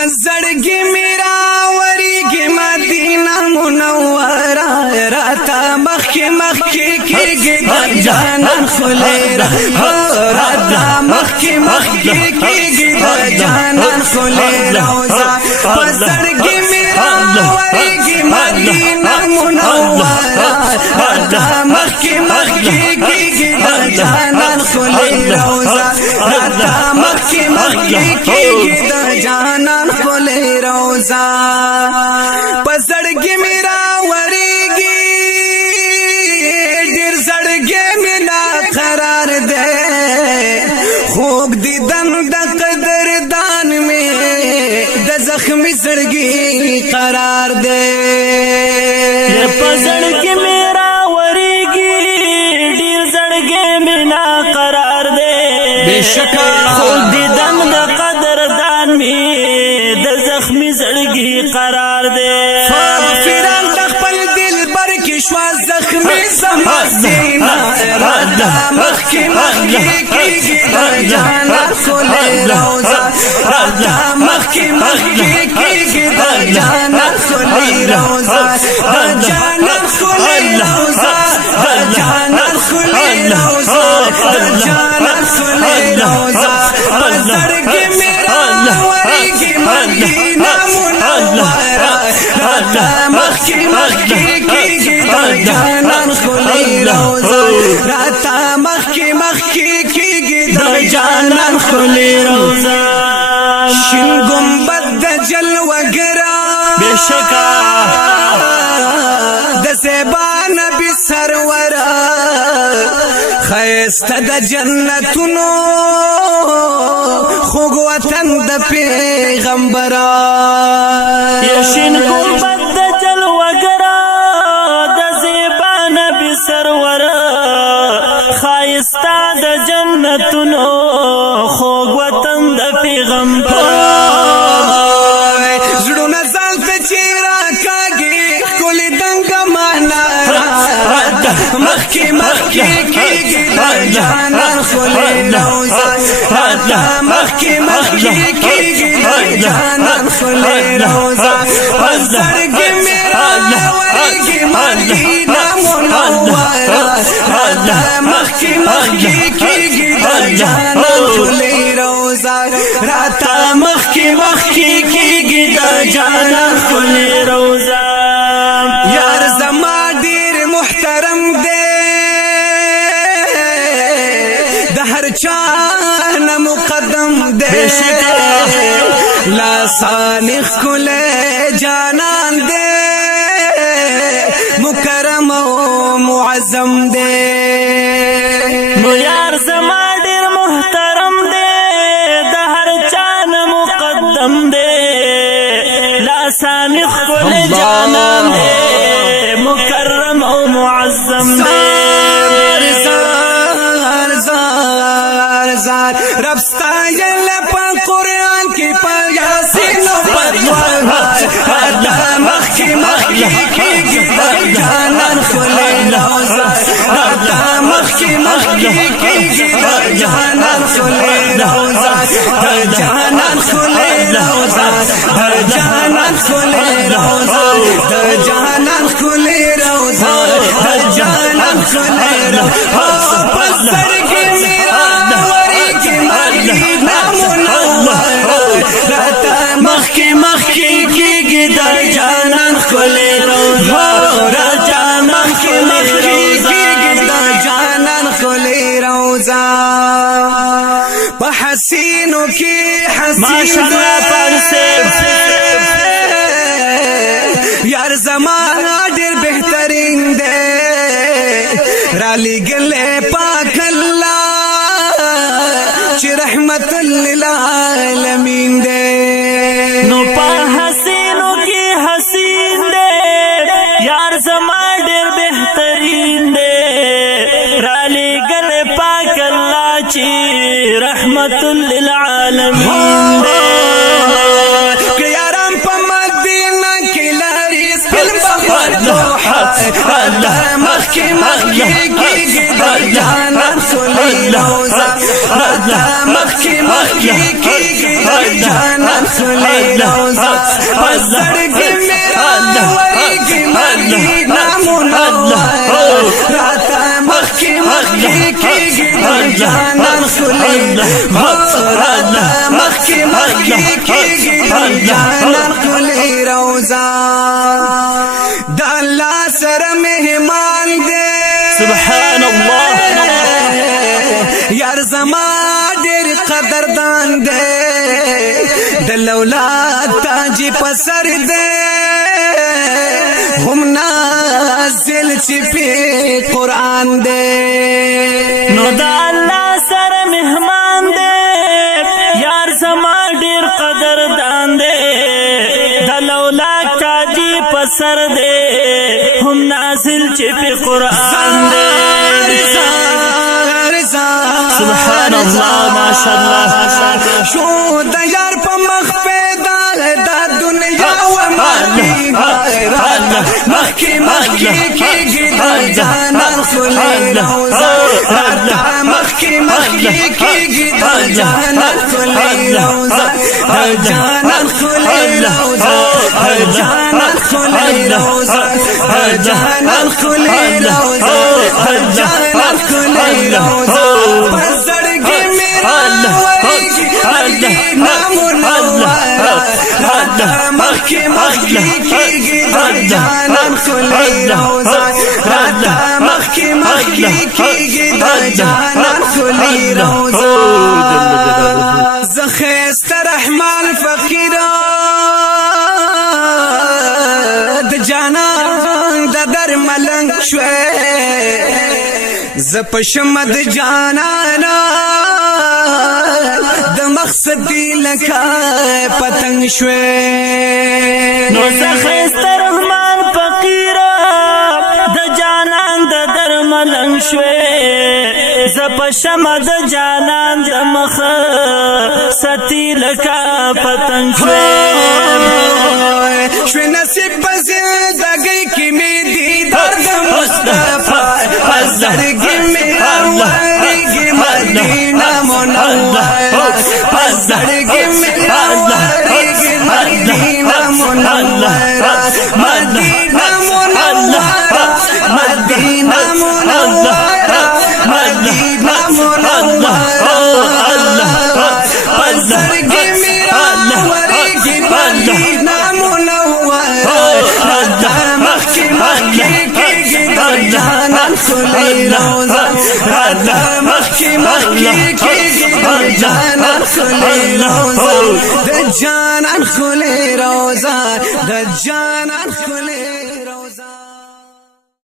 پزړګي میرا وريږي مدینه منوره راته مخکې مخکې کېږي د جانان خلیرا راته مخکې مخکې کېږي د جانان خلیرا پزړګي میرا وريږي مدینه منوره راته مخکې مخکې کېږي د جانان خلیرا راته مخکې مخکې کېږي د جانان خلیرا پزړګي میرا وريږي ډېر زړګي مینا قرار دے خوږ دیدن د قدردان می د زخمی زړګي قرار دے پزړګي میرا وريږي ډېر زړګي مینا قرار دے بشکا خوږ دیدن د قدردان می د زخمی زړګي قرار دے فیران د خپل دل بر کې شوا زخمی زما سینا راته مخکې مخکې کېږي د جانان خلیرا راته مخکې مخکې کېږي د جانان خلیرا د جانان خلیرا د جانان خلیرا د جانان خلیرا پزړګي میرا وريږي مدینه منوره راته مخکې مخکې کېږي د جانان خلیرا راته مخکې مخکې کېږي د جانان خلیرا شین ګمبد د جلوګرا بشکا د زیبا نبی سرورا خیسته د جنتونو خوږ وطن د پیغمبرا یشین ګمبد د جلوګرا د زیبا نبی سرورا خایسته د جنتونو خوږ وطن د پیغمبر زړونه ځان ته چې راکاږي ښکلې دنګه معنا مخکې مخکې کېږي د جانان خلیرا راته مخکې مخکې کېږي د جانان خلیرا پزړګي میرا وريږي مدینه منوره راته مخکې مخکې کېږي د جانان خلیرا راته مخکې مخکې کېږي د جانان خلیرا یار زما ډېر محترم دی د هر چا نه مقدم دی لاسانې ښکلی جانان دی مکرم او معظم دی نو یار زما ډېر محترم دی د هر چا نه مقدم دی لاسانې ښکلی جانان دی مکرم او معظم دی رب ستایل په قرآن کې په یاسین او بدوها راته مخکې مخکې کېږي د جانان خلیرا راته مخکې مخکې کېږي د جانان خلیرا د جانان خلیرا د جانان خلیرا د جانان خلیرا د جانان خلیرا پزړګي میرا وريږي مدینه منوره راته مخکې مخکې کېږي د جانان خلیرا راته مخکې مخکې کېږي د جانان خلیرا په حسینو کې حسین یار زمانہ ډېر بهترین دی را لېږلی پاک الله چې رحمت للعالمین دی نو په حسینو کې حسین دی یار زما ډېر بهترین دی را لېږلی پاک الله چې رحمت للعالمین دی مخکې مخکې کېږي د جانان خلیرا راته مخکې مخکې کېږي د جانان خلی روزا پسړګي میرا ورګي مدینه منوره راته مخکې مخکې کېږي د جانان خلی راته مخکې مخکې کېږي د جانان خلی روزا د الله سره مهمان دی سبحان الله یار زما ډېر قدردان دی د اولاد تاج په سر دی هم نازل چې په قرآن دی نو د الله سره مهمان دی یار زما ډېر قدردان دی د اولاد تاج په سر دی هم نازل چې په قرآن دی سبحان الله ما شاء الله شو د یار په مخ پیدا د دنیا و مدینه راته مخکې مخکې کېږي د جانان خلی روزا راته مخکې مخکې کېږي د جانان خلی روزا د جانان خلی روزا د جانان خلی روزا د جانان خلی روزا د جانان خلی روزا پسړګي میرا ورګي مدینه منوره راته مخکې مخکې کېږي د جانان خلی روزا راته مخکې مخکې کېږي د جانان خلی روزا زه ښایسته رحمان فقیر د جانان د در ملنګ شوې زه په شمه د جانانا د مقصدي لکه پتنګ شوې نو زه ښایسته رحمان فقیر د جانان د در ملنګ شوې زه په شمه د جانان د مقصدي لکه پتنګ شوې نصیب په زندګۍ کې مې دیدار د مصطفی پسړګي میرا ورګي مدینه منوره پسړګي میرا ورګي مدینه منوره مدینه منوره مدینه منوره مدینه منوره پسړګي میرا ورګي مدینه منوره راته مخکې مخکې کېږي د جانان خلی روزا راته مخکې مخکې کېږي د جانان خلی روزا د جانان خلی روزا د جانان خلی